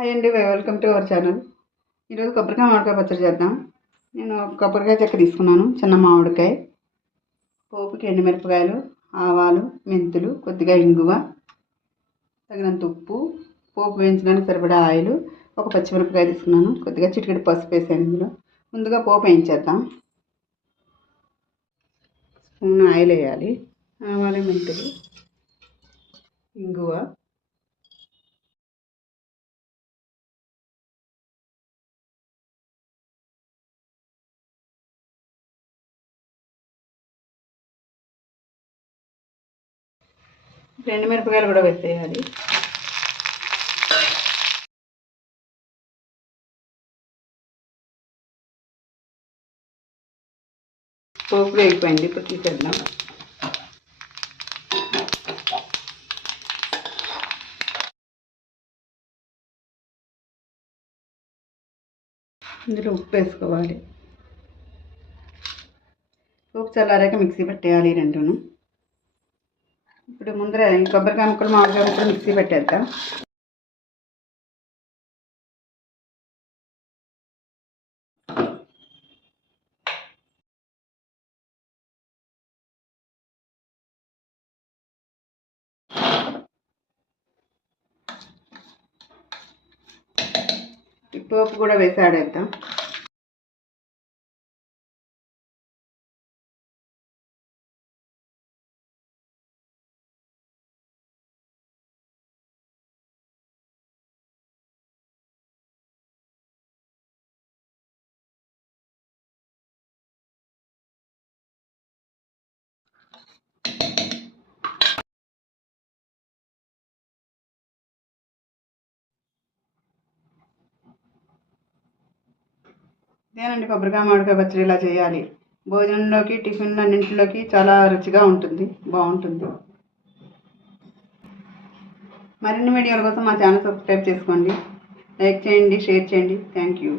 Hi అండి welcome to our channel ఈరోజు కొబ్బరికాయ మామిడికాయ పచ్చడి చేద్దాం. నేను కొబ్బరికాయ చెక్క తీసుకున్నాను చిన్న మామిడికాయ. పోపుకి ఎండుమిరపకాయలు ఆవాలు మెంతులు కొద్దిగా ఇంగువ తగినంత ఉప్పు పోపు వేయించడానికి సరిపడా ఆయిల్ ఒక పచ్చిమిరపకాయ తీసుకున్నాను కొద్దిగా చిటికెడు పసుపు వేసాను ఇందులో. ముందుగా పోపు వేయించేద్దాం. స్పూన్ ఆయిల్ వేయాలి ఆవాలు మెంతులు ఇంగువ రెండు మిరపకాయలు కూడా వేసేయాలి పోపు వేగిపోయింది ఇప్పుడు తీసేద్దాం. ఇందులో ఉప్పు వేసుకోవాలి. ఉప్పు చల్లారాక మిక్సీ పెట్టేయాలి రెండును. ఇప్పుడు ముందర కొబ్బరికాయ ముక్కలు మామిడికాయ ముక్కలు మిక్సీ పెట్టేద్దాం. ఈ పోపు కూడా వేసి ఆడేద్దాం. ఇదేనండి కొబ్బరికాయ మామిడికాయ పచ్చడి ఇలా చేయాలి. భోజనంలోకి టిఫిన్ అన్నింటిలోకి చాలా రుచిగా ఉంటుంది బాగుంటుంది. మరిన్ని వీడియోల కోసం మా ఛానల్ సబ్స్క్రైబ్ చేసుకోండి. లైక్ చేయండి షేర్ చేయండి. Thank you.